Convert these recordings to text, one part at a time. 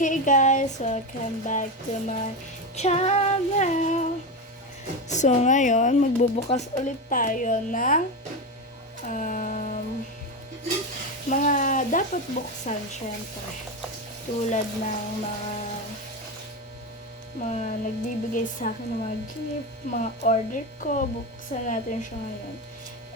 Hey guys, welcome back to my channel. So ngayon, magbubukas ulit tayo ng mga dapat buksan syempre. Tulad ng mga nagbibigay sa akin ng mga gift, mga order ko, buksan natin siya ngayon.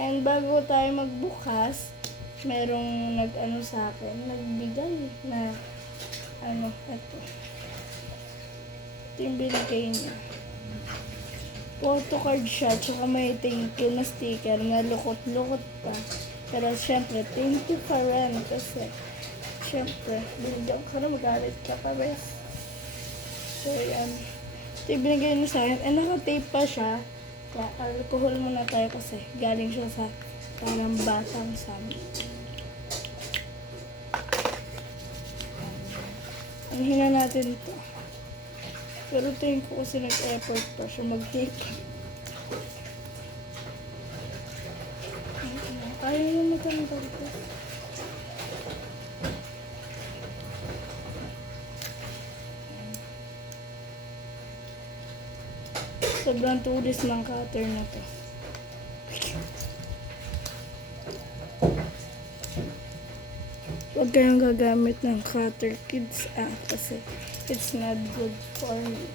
And bago tayo magbukas, merong nag-ano sa akin, nagbigay na ito. Ito yung binigay niya. Photocard siya, tsaka may thank you na sticker na lukot-lukot pa. Pero syempre, thank you pa rin kasi syempre, binigyan ko na magalit ka pa, bes. So, yan. Ito yung binigay niya sa akin. And naka-tape pa siya. Kaya, alcohol muna tayo kasi galing siya sa parang batang sami. Ang hina natin ito. Pero tingin ko kasi nag-effort pa siya mag-tape. Ayaw na matanggal ko. Sobrang tulis ng cutter na to. Huwag kayong gagamit ng cutter, kids, kasi it's not good for you.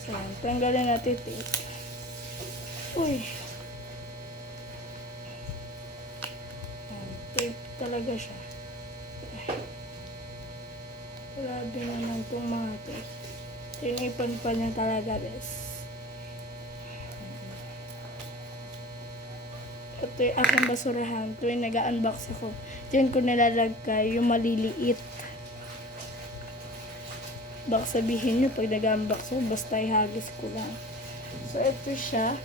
So, tanggalin natin tape. Uy! Tape talaga siya. Grabe naman itong mga tape. Tinipan pa niya talaga, guys. Ito yung aking basurahan. Tuwing nag-unbox ako, diyan ko nilalagay yung maliliit. Baka sabihin nyo pag nag-unbox ako, basta ihagis ko lang. So, ito siya.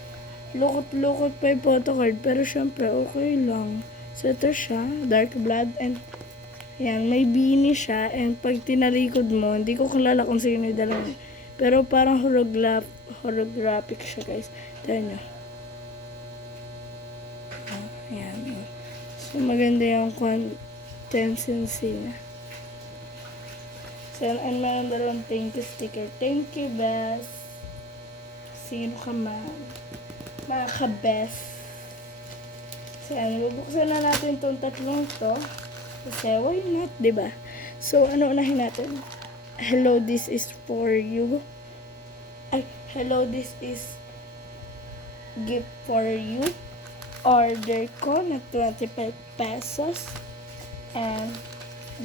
Lukot-lukot pa yung photocard, pero syempre okay lang. So, ito siya. Dark blood. And, yan, may beanie siya. And, pag tinalikod mo, hindi ko kilala kung sino yung dalawa. Pero parang holographic siya, guys. Tignan nyo. Ayan. So, maganda yung consistency na. So, and meron dalawang thank you sticker. Thank you, best. Sino ka man? Mga ka-best. So, yan. Bubuksan na natin itong tatlong to. Kasi, why not, diba? So, ano unahin natin? Hello, this is for you. Ay, hello, this is gift for you. Order ko na 25 pesos. And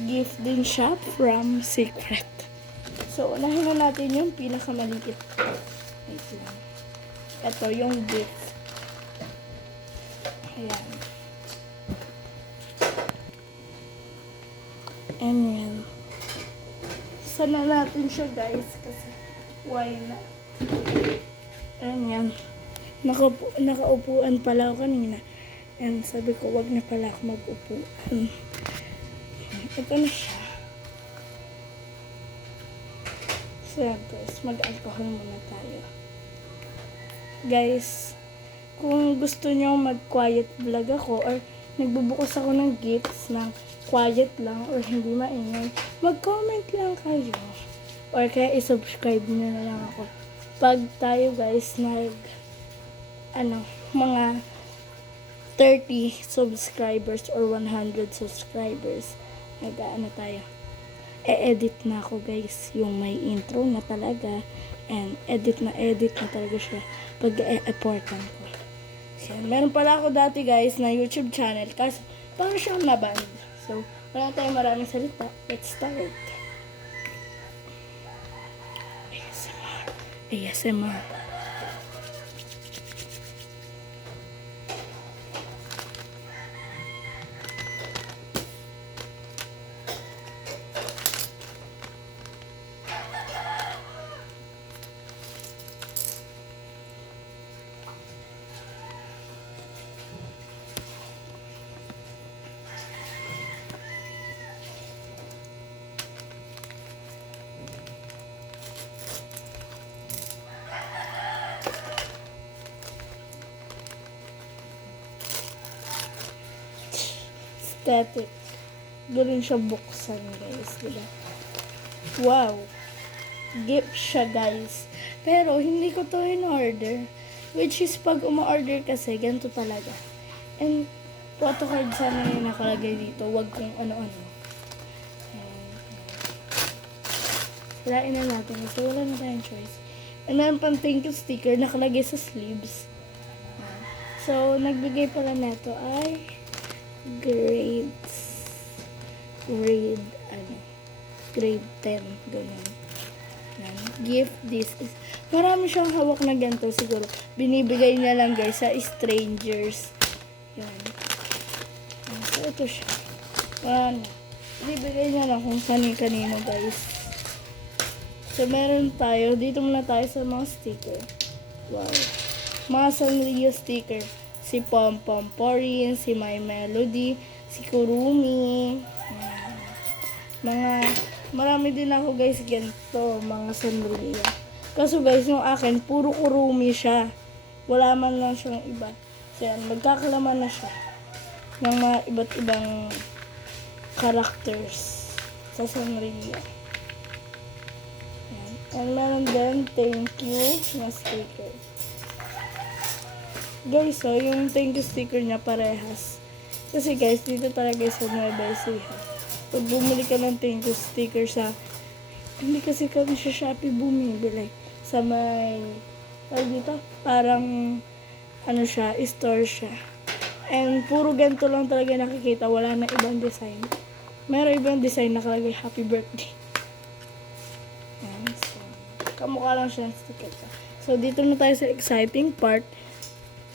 gift din siya from Secret. So, unahin na natin yung pinakamaliit. Wait lang. Ito yung gift. Ayan. And yan. Sana natin siya, guys. Kasi, why not? Ayan yan. Nakaupuan pala ako kanina. And sabi ko, wag na pala ako mag-upuan. Ito na siya. So, guys, mag-alcohol muna tayo. Guys, kung gusto nyo mag-quiet vlog ako or nagbubukas ako ng gifts na quiet lang or hindi maingay, mag-comment lang kayo. Or kaya i-subscribe nyo na lang ako. Pag tayo, guys, mga 30 subscribers or 100 subscribers, tayo. E-edit na ako, guys, yung may intro na talaga, and edit na talaga siya pag e-effortan ko. So, meron pala ako dati, guys, na YouTube channel, kasi parang siyang na-band. So, wala tayong maraming salita. Let's start. ASMR. Static. Galing siya buksan, guys, diba? Wow. Gift siya, guys. Pero, hindi ko to in-order. Which is, pag uma-order kasi, ganito talaga. And, photo card sana yung nakalagay dito. Wag kung ano-ano. Sirain na natin kasi wala na tayong choice. And meron pang thank you sticker nakalagay sa sleeves. So, nagbigay pala neto ay grades. Grade 10. Ganun. Yan. Gift this is. Marami siyang hawak na ganito siguro. Binibigay niya lang guys sa strangers. Yan. So, ito siya. Binibigay niya lang kung kanino guys. So, meron tayo. Dito muna tayo sa mga sticker. Wow. Mga Sanrio sticker. Si Pom Pom Porin, si My Melody, si Kurumi. Marami din ako guys ganito. Mga Sanrio. Kaso guys, yung akin, puro Kurumi siya. Wala man lang siyang iba. So, yan. Magkakalaman na siya. Ng mga iba't ibang characters sa Sanrio. And meron din, thank you, na sticker. Guys, so, yung thank you sticker niya parehas. Kasi guys, dito talaga sa Nueva Ecija. Pag bumili ka ng thank you sticker sa, hindi kasi kami sa Shopee bumibili. Sa may, dito, parang, siya, store siya. And puro ganito lang talaga nakikita, wala na ibang design. Meron ibang design nakalagay, happy birthday. Yan, so, kamukha lang siya ng sticker. So, dito na tayo sa exciting part.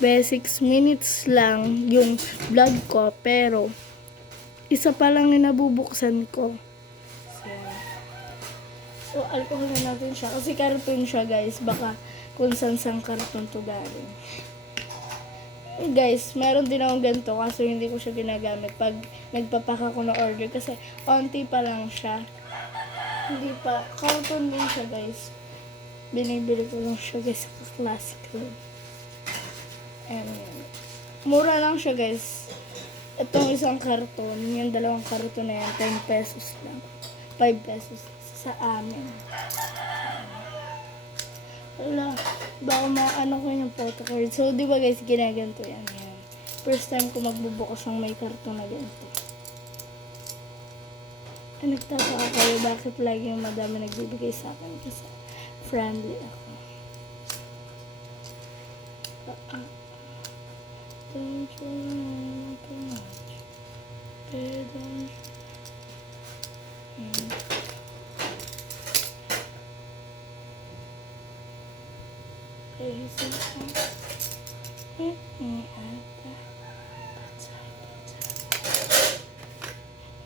6 minutes lang yung vlog ko, pero isa pa lang yung nabubuksan ko. So, alcohol na natin siya. Kasi karton siya, guys. Baka kung saan karton to galing. Guys, meron din akong ganito. Kaso hindi ko siya ginagamit pag nagpapaka ko na order. Kasi onti pa lang siya. Hindi pa. Karton din siya, guys. Binibili ko lang siya, guys, sa classic room. And, mura lang siya, guys. Itong isang karton, yung dalawang karton na yan, 10 pesos lang. 5 pesos sa amin. Wala, baka maano ko yung photo card. So, di ba guys, ginaganto yan. Yan. First time ko magbubukas ng may karton na ganito. Nagtataka kayo bakit lagi yung madami nagbibigay sa akin kasi friendly ako. Don't you know too much? Don't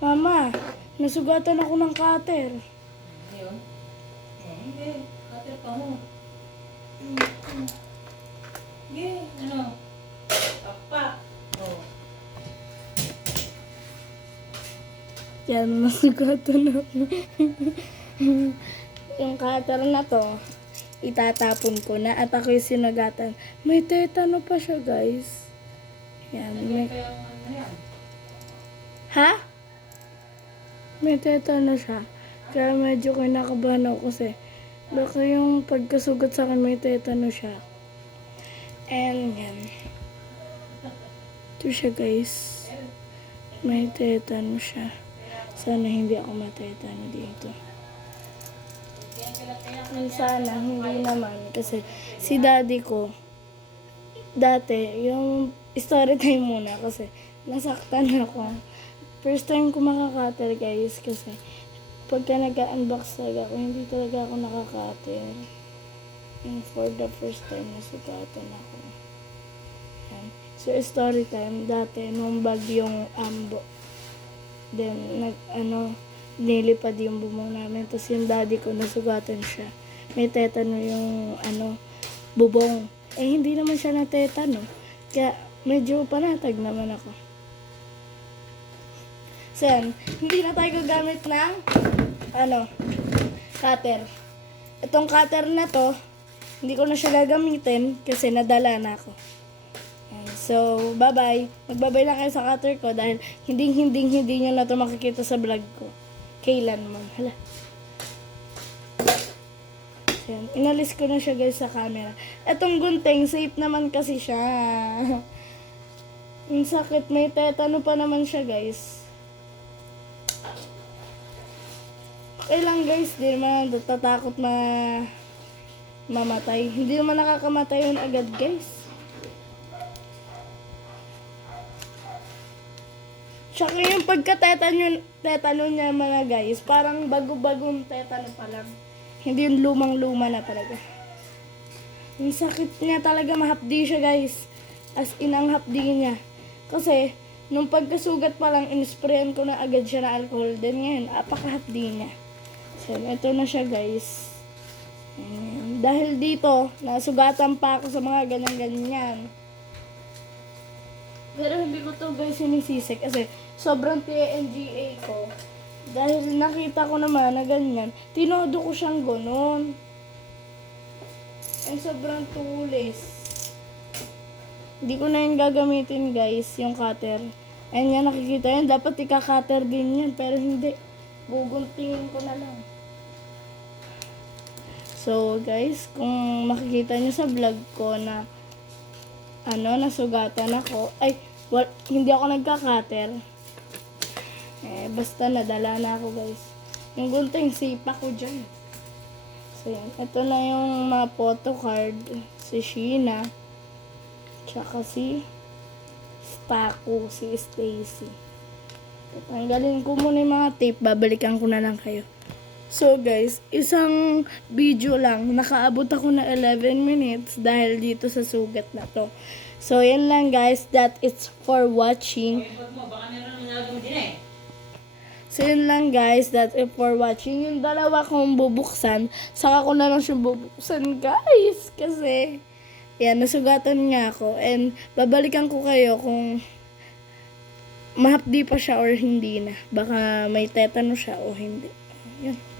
Mama, nasugatan ako ng cutter. Ayun. Hindi. Cutter pa mo. Sige. Ano? Pakpak. Oh. Yan, nasugatan ako. Yung cutter na to, itatapon ko na at ako'y sinagatan. May tetano pa siya, guys. Yan. Kaya ano yan? Ha? May tetano siya. Kaya medyo kinakabahan ako kasi baka yung pagkasugat sa akin may tetano siya. And yan. Ito siya, guys. May tetano siya. Sana hindi ako matetano dito. Sana hindi naman kasi si daddy ko dati yung story time muna kasi nasaktan ako. First time ko makakater, guys, kasi pagka nag-unbox talaga ako, hindi talaga ako nakakater. And for the first time nasugatan ako. Yan. So story time dati nung bagyong Ambo. Then nilipad yung bubong namin. Tapos yung daddy ko, nasugatan siya. May tetano yung, bubong. Eh, hindi naman siya na tetano. Kaya, medyo panatag naman ako. So, yan. Hindi na tayo gagamit ng, cutter. Itong cutter na to, hindi ko na siya gagamitin kasi nadala na ako. So, bye-bye. Magbabay lang kayo sa cutter ko dahil hindi nyo na to makikita sa vlog ko. Kailan man. Hala. Ayan, inalis ko na siya guys sa camera. Etong gunting, safe naman kasi siya. Yung sakit, may tetano pa naman siya guys. Okay lang guys, di naman tatakot mamatay. Hindi naman nakakamatay yun agad guys. Tsaka yung tetano niya mga guys, parang bago-bagong tetano pa lang. Hindi yung lumang-luma na talaga. Yung sakit niya talaga, mahapdi siya guys. As in, ang hapdi niya. Kasi, nung pagkasugat pa lang, inisprayan ko na agad siya na alcohol. Then ngayon, apakahapdi niya. So, ito na siya guys. Dahil dito, nasugatan pa ako sa mga ganyan-ganyan. Pero hindi ko to guys sinisisi kasi sobrang TNGA ko. Dahil nakita ko naman na ganyan, tinodo ko siyang ganon. And sobrang tulis. Hindi ko na yun gagamitin guys, yung cutter. And yan, nakikita yun, dapat ika-cutter din yan. Pero hindi, guguntingin ko na lang. So guys, kung makikita nyo sa vlog ko na nasugatan ako. Hindi ako nagka-cutter. Basta nadala na ako guys. Yung gunting, sipa ko dyan. So yan, ito na yung mga photo card. Si Sheena. Tsaka si Staku, si Stacy. Tanggalin ko muna yung mga tape, babalikan ko na lang kayo. So guys, isang video lang, nakaabot ako na 11 minutes dahil dito sa sugat na to. So yan lang guys, that is for watching. So yun lang guys, that is for watching. Yung dalawa kong bubuksan, saka ko na lang siya bubuksan guys. Kasi, yan, nasugatan nga ako. And babalikan ko kayo kung mahapdi pa siya or hindi na. Baka may tetano siya o hindi. Yan.